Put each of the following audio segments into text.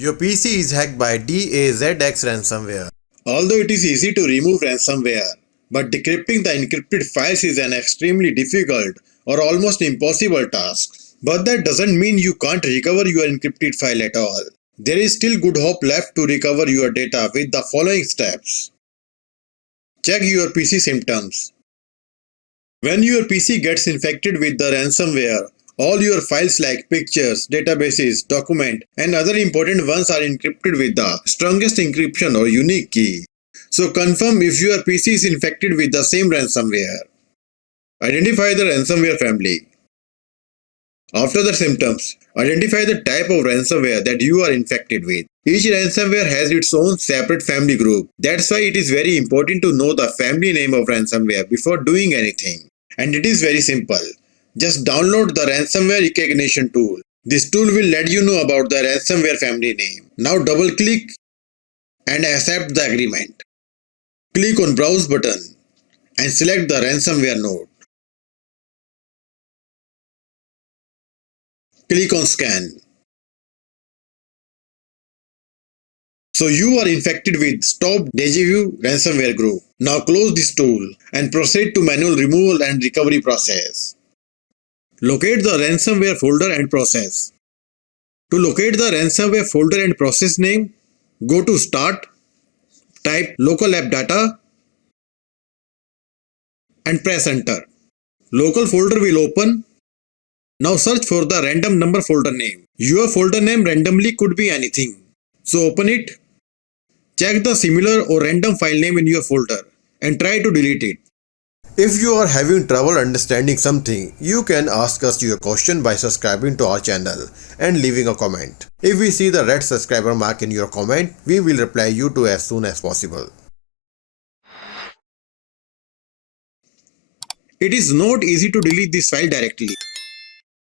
Your PC is hacked by DAZX ransomware. Although it is easy to remove ransomware, but decrypting the encrypted files is an extremely difficult or almost impossible task. But that doesn't mean you can't recover your encrypted file at all. There is still good hope left to recover your data with the following steps. Check your PC symptoms. When your PC gets infected with the ransomware, all your files like pictures, databases, documents, and other important ones are encrypted with the strongest encryption or unique key. So confirm if your PC is infected with the same ransomware. Identify the ransomware family. After the symptoms, identify the type of ransomware that you are infected with. Each ransomware has its own separate family group. That's why it is very important to know the family name of ransomware before doing anything. And it is very simple. Just download the ransomware recognition tool. This tool will let you know about the ransomware family name. Now double click and accept the agreement. Click on Browse button and select the ransomware node. Click on Scan. So you are infected with Stop Djvu ransomware group. Now close this tool and proceed to manual removal and recovery process. Locate the ransomware folder and process. To locate the ransomware folder and process name, go to Start, type local app data and press enter. Local folder will open. Now search for the random number folder name. Your folder name randomly could be anything. So open it. Check the similar or random file name in your folder and try to delete it. If you are having trouble understanding something, you can ask us your question by subscribing to our channel and leaving a comment. If we see the red subscriber mark in your comment, we will reply you to as soon as possible. It is not easy to delete this file directly.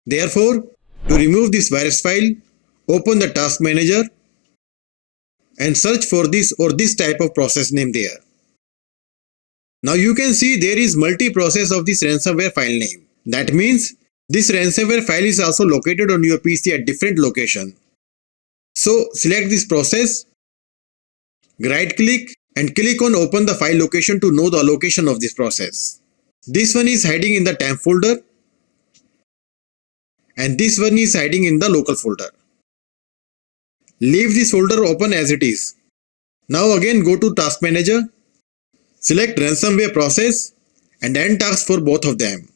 Therefore, to remove this virus file, open the task manager and search for this or this type of process name there. Now you can see there is multi-process of this ransomware file name. That means this ransomware file is also located on your PC at different location. So select this process, right click and click on open the file location to know the location of this process. This one is hiding in the temp folder and this one is hiding in the local folder. Leave this folder open as it is. Now again go to task manager. Select ransomware process and end task for both of them.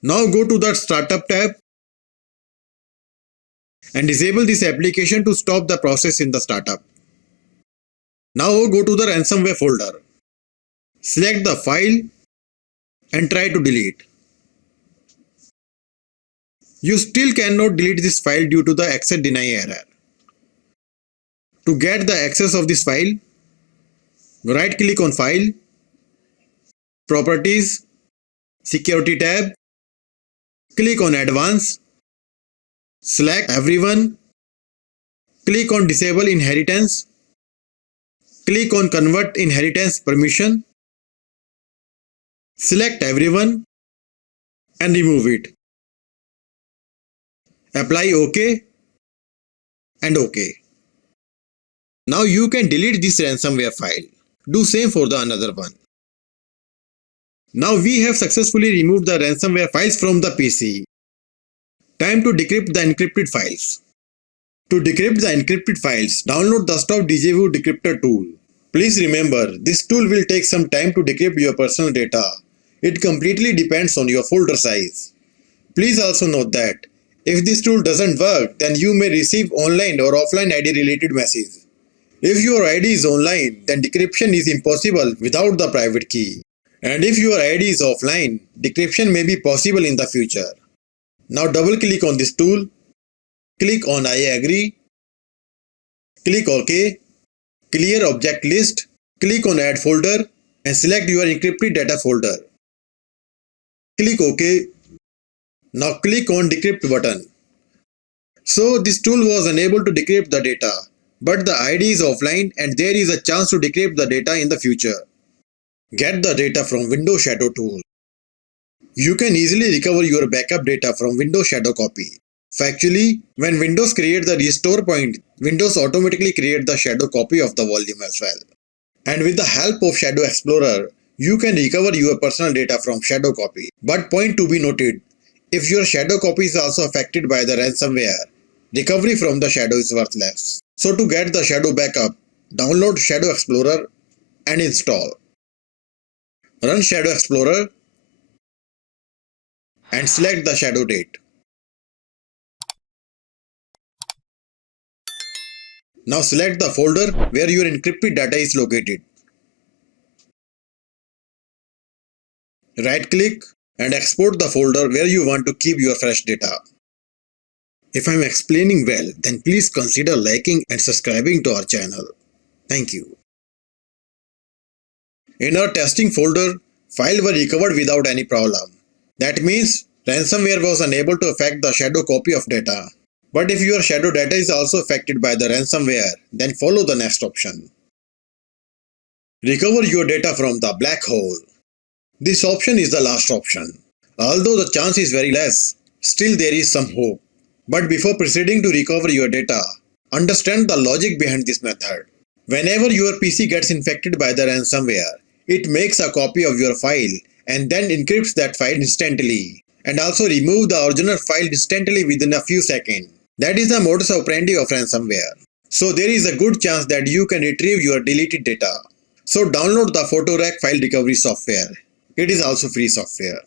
Now go to the startup tab and disable this application to stop the process in the startup. Now go to the ransomware folder. Select the file and try to delete. You still cannot delete this file due to the access deny error. To get the access of this file, right click on File, Properties, Security tab, click on Advanced, select Everyone, click on Disable Inheritance, click on Convert Inheritance Permission, select Everyone and remove it. Apply OK and OK. Now you can delete this ransomware file. Do same for the another one. Now we have successfully removed the ransomware files from the PC. Time to decrypt the encrypted files. To decrypt the encrypted files, download the Stop DJvu decryptor tool. Please remember, this tool will take some time to decrypt your personal data. It completely depends on your folder size. Please also note that if this tool doesn't work, then you may receive online or offline ID related message. If your ID is online, then decryption is impossible without the private key. And if your ID is offline, decryption may be possible in the future. Now double click on this tool, click on I agree, click OK, clear object list, click on add folder and select your encrypted data folder. Click OK. Now click on decrypt button. So this tool was unable to decrypt the data. But the ID is offline and there is a chance to decrypt the data in the future. Get the data from Windows Shadow tool. You can easily recover your backup data from Windows Shadow copy. Factually, when Windows creates the restore point, Windows automatically creates the shadow copy of the volume as well. And with the help of Shadow Explorer, you can recover your personal data from shadow copy. But point to be noted, if your shadow copy is also affected by the ransomware, recovery from the shadow is worthless. So to get the shadow backup, download Shadow Explorer and install. Run Shadow Explorer and select the shadow date. Now select the folder where your encrypted data is located. Right click and export the folder where you want to keep your fresh data. If I am explaining well, then please consider liking and subscribing to our channel. Thank you. In our testing folder, files were recovered without any problem. That means ransomware was unable to affect the shadow copy of data. But if your shadow data is also affected by the ransomware, then follow the next option. Recover your data from the black hole. This option is the last option. Although the chance is very less, still there is some hope. But before proceeding to recover your data, understand the logic behind this method. Whenever your PC gets infected by the ransomware, it makes a copy of your file and then encrypts that file instantly and also remove the original file instantly within a few seconds. That is the modus operandi of ransomware. So there is a good chance that you can retrieve your deleted data. So download the PhotoRec file recovery software. It is also free software.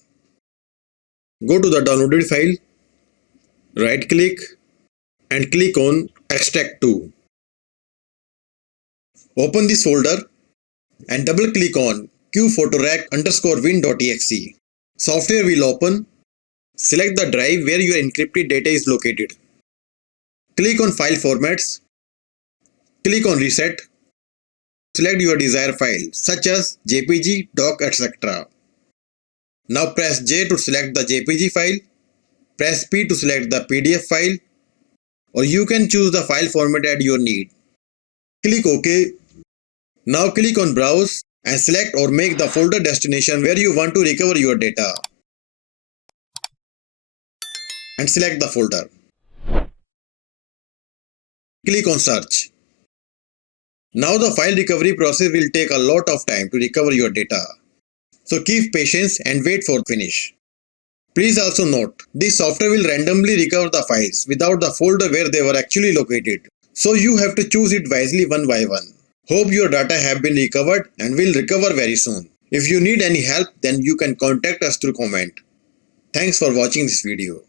Go to the downloaded file, right click and click on extract to. Open this folder and double click on qphotorec_win.exe. Software will open. Select the drive where your encrypted data is located. Click on file formats. Click on reset. Select your desired file such as JPG, doc, etc. Now press J to select the JPG file. Press P to select the PDF file, or you can choose the file format at your need. Click OK. Now click on Browse and select or make the folder destination where you want to recover your data. And select the folder. Click on Search. Now the file recovery process will take a lot of time to recover your data. So keep patience and wait for finish. Please also note, this software will randomly recover the files without the folder where they were actually located. So you have to choose it wisely one by one. Hope your data have been recovered and will recover very soon. If you need any help, then you can contact us through comment. Thanks for watching this video.